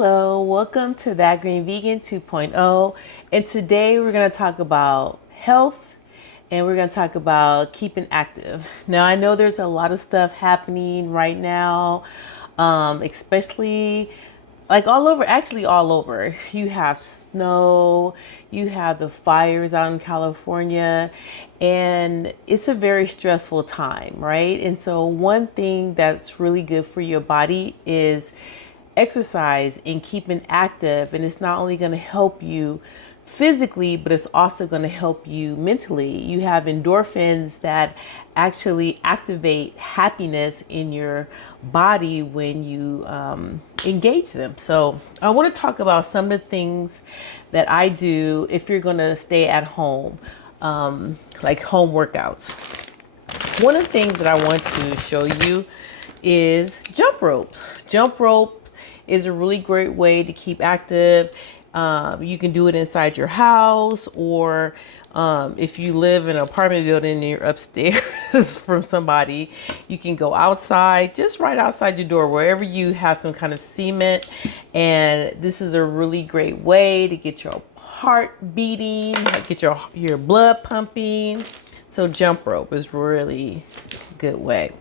Hello, welcome to That Green Vegan 2.0. And today we're going to talk about health and we're going to talk about keeping active. Now, I know there's a lot of stuff happening right now, especially like all over, actually all over. You have snow, you have the fires out in California, and it's a very stressful time, right? And so one thing that's really good for your body is exercise and keeping active. And it's not only going to help you physically, but it's also going to help you mentally. You have endorphins that actually activate happiness in your body when you engage them. So I want to talk about some of the things that I do if you're going to stay at home, like home workouts. One of the things that I want to show you is jump rope. Jump rope is a really great way to keep active. You can do it inside your house, or if you live in an apartment building and you're upstairs from somebody, you can go outside, just right outside your door, wherever you have some kind of cement. And this is a really great way to get your heart beating, get your blood pumping. So jump rope is really a good way.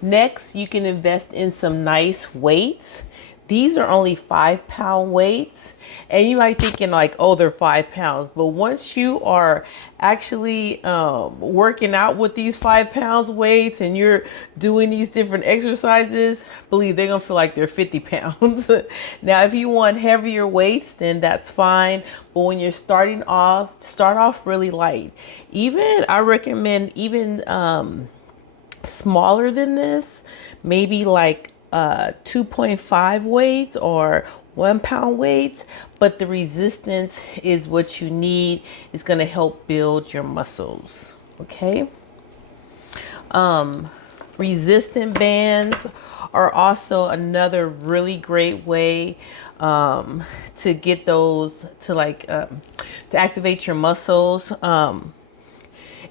Next, you can invest in some nice weights. These are only 5-pound weights, and you might thinking like, oh, they're 5 pounds. But once you are actually working out with these 5 pounds weights and you're doing these different exercises, believe they're gonna feel like they're 50 pounds. Now, if you want heavier weights, then that's fine. But when you're starting off, start off really light. I recommend smaller than this, maybe like 2.5 weights or 1-pound weights, but the resistance is what you need. It's going to help build your muscles. Okay. Resistant bands are also another really great way to get those to activate your muscles. And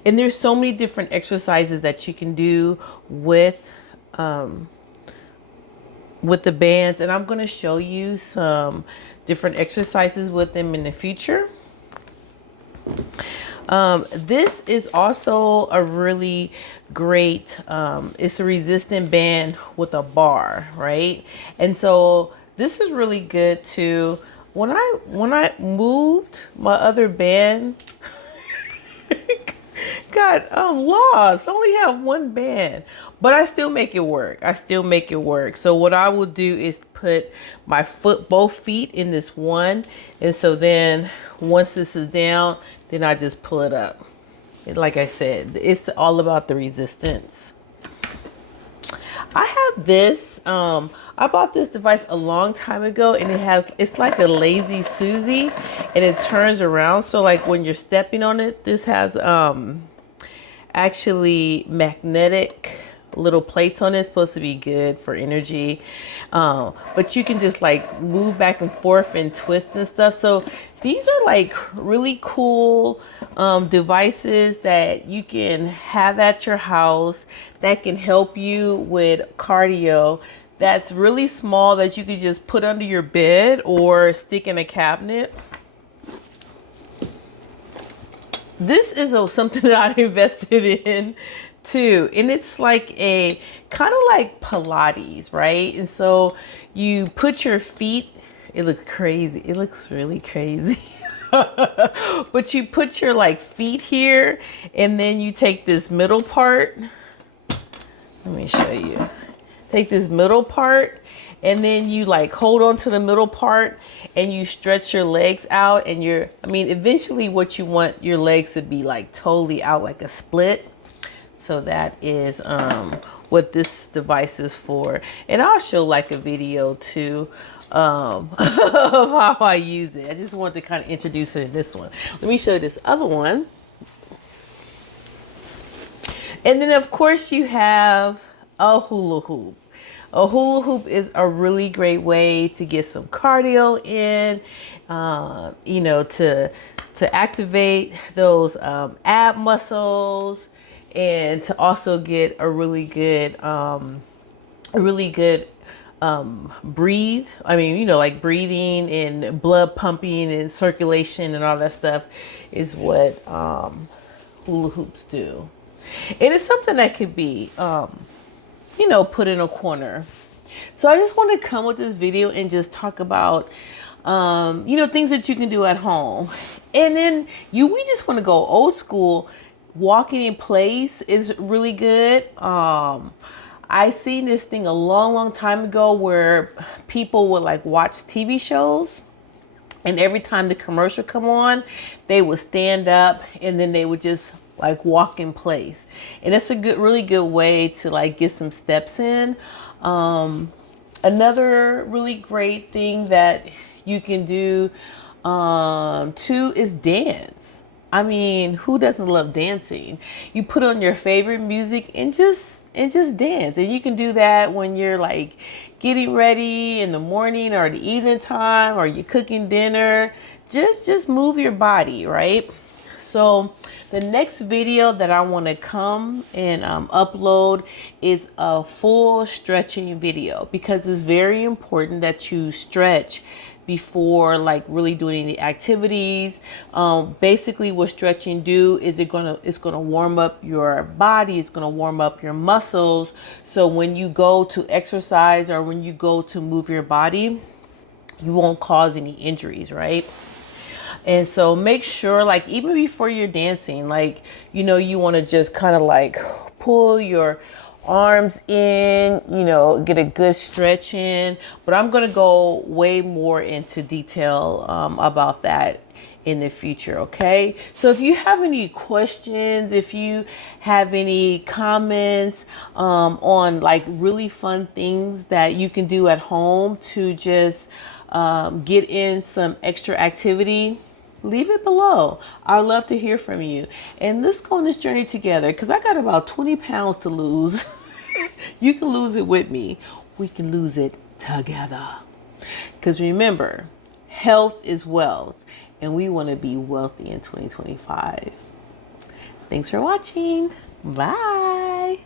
there's so many different exercises that you can do with the bands, and I'm going to show you some different exercises with them in the future. This is also a really great, it's a resistant band with a bar, right? And so this is really good too. When I moved my other band, God, I'm lost. I only have one band, but I still make it work. So what I will do is put both feet in this one. And so then once this is down, then I just pull it up. And like I said, it's all about the resistance. I have this, I bought this device a long time ago, and it's like a Lazy Susie, and it turns around. So like when you're stepping on it, this has, actually magnetic little plates on it. It's supposed to be good for energy. But you can just like move back and forth and twist and stuff. So these are like really cool devices that you can have at your house that can help you with cardio. That's really small, that you can just put under your bed or stick in a cabinet. This is something that I invested in too. And it's like a kind of like Pilates, right? And so you put your feet, it looks crazy. It looks really crazy. But you put your like feet here, and then you take this middle part. Let me show you. Take this middle part, and then you like hold on to the middle part and you stretch your legs out, and eventually what you want your legs to be like totally out, like a split. So that is what this device is for. And I'll show like a video too of how I use it. I just wanted to kind of introduce it in this one. Let me show you this other one. And then of course you have a hula hoop. A hula hoop is a really great way to get some cardio in, to activate those ab muscles, and to also get a really good breathe. I mean, like breathing and blood pumping and circulation and all that stuff is what hula hoops do. And it's something that could be, put in a corner. So I just want to come with this video and just talk about, things that you can do at home. And then we just want to go old school. Walking in place is really good. I seen this thing a long, long time ago where people would like watch TV shows, and every time the commercial come on, they would stand up and then they would just like walk in place. And it's a really good way to like get some steps in. Another really great thing that you can do too is dance. I mean, who doesn't love dancing? You put on your favorite music and just dance. And you can do that when you're like getting ready in the morning or the evening time, or you're cooking dinner. Just move your body, right? So the next video that I want to come and upload is a full stretching video, because it's very important that you stretch before like really doing any activities. Basically what stretching do is it's gonna warm up your body, it's gonna warm up your muscles. So when you go to exercise or when you go to move your body, you won't cause any injuries, right? And so make sure, like, even before you're dancing, like, you want to just kind of like pull your arms in, get a good stretch in. But I'm going to go way more into detail about that in the future. Okay. So if you have any questions, if you have any comments on like really fun things that you can do at home to just get in some extra activity, leave it below. I'd love to hear from you. And let's go on this journey together, because I got about 20 pounds to lose. You can lose it with me. We can lose it together. Because remember, health is wealth, and we want to be wealthy in 2025. Thanks for watching. Bye.